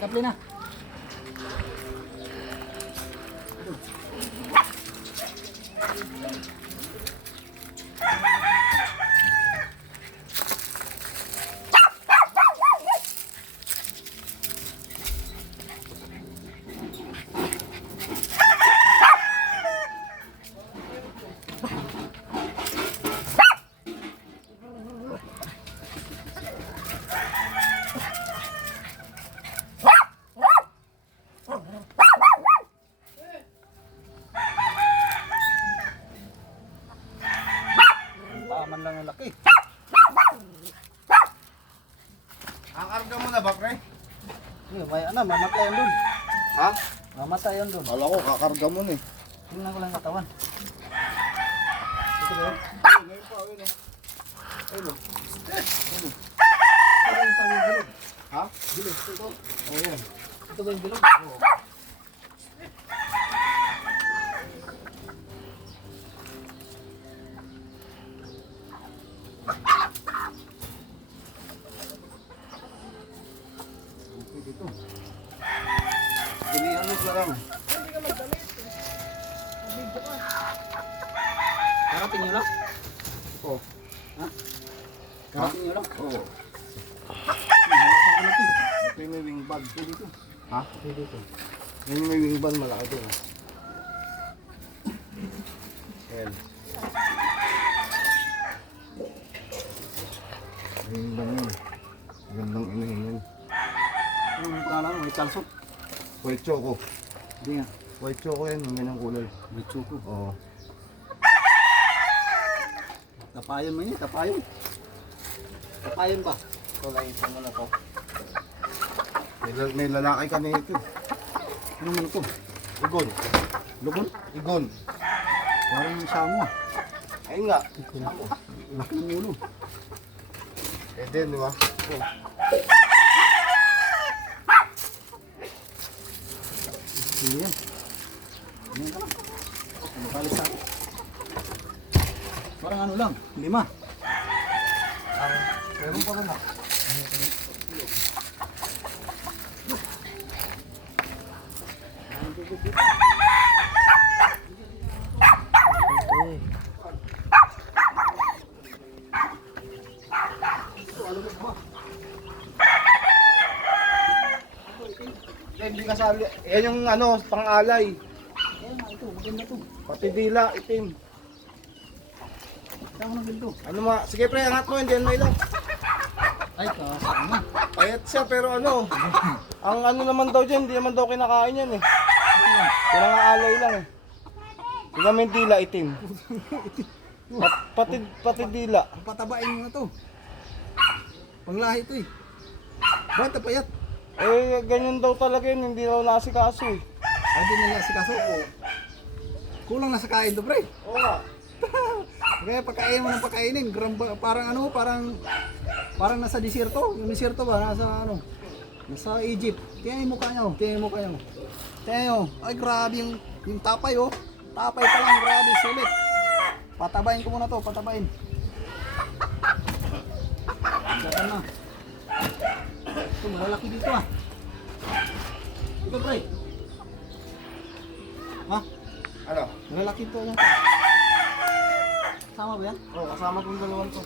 Kaplin na. Taman lang ang laki. Ang karga mo na ba, pre? May ano, mamatay yan dun. Ha? Mamatay yan dun. Kala ko, kakarga mo na eh. Tingnan ko lang yung katawan. Ito ba yun? Ayun, ngayon pa, ayun oh. Ayun oh. Ito ba yung pag-bilog? Ha? Bilog, ito. Oh, yan. Ito ba yung bilog? Oo. Okay, dito. Ginianos na lang. Karating nyo lang? Oh. Ha? Karating nyo lang? Oo. Hinawakan ko na ito. Ito yung may wing bag. Ito dito. Ha? Ito dito. Yung may wing bag, malaki din. Ayan. Wing bag yun. Gandang inahin yun. Anong yung pangalan mo? May kalsot? White choco. Hindi nga. White choco yan, may ng kulay. May tsuko. Oo. Tapayan mo yun, tapayan. Tapayan ba? Ito lang isang ano to. May lalaki ka na ito. Ano man ito? Igon. Lugon? Igon. Parang yung samo ah. Ayun nga. Laki ng ulo. Eh din, di ba? Hindi yan. Hindi ka lang. Makalis ako. Parang ano lang, 5. Meron pa rin ah. Hindi kasali. Yan yung ano, pang-alay. Ito, maganda to. Pati dila, itim. Saan ko ng ginto? Ano mga, sige pre, angat mo, hindi yan may lang. Ay, kasama. Payat siya, pero ano, ang ano naman daw dyan, hindi naman daw kinakain yan eh. Pinang-aalay lang eh. Tingnan mo yung dila, itim. Pati dila. Patabain mo na to. Panglahi ito eh. Bakit payat? Eh, ganyan daw talaga yun, hindi daw nasikaso eh. Ay, di nila si kaso. Kulang na sa kain to, pre. Oo nga. Kaya pagkain mo ng pagkainin, parang ano, parang nasa desierto. Yung desierto ba, nasa ano, nasa Egypt. Tingnan yung mukha niya, tingnan yung mukha niya. Tingnan nyo, ay grabe yung tapay oh. Tapay pa lang, grabe, sulit. Patabain ko muna to, patabain. Saka na. Ito, malalaki dito ah. Ito, pre. Ha? Ano? Malalaki ito yan. Sama ba yan? Oo, kasama kong dalawang to.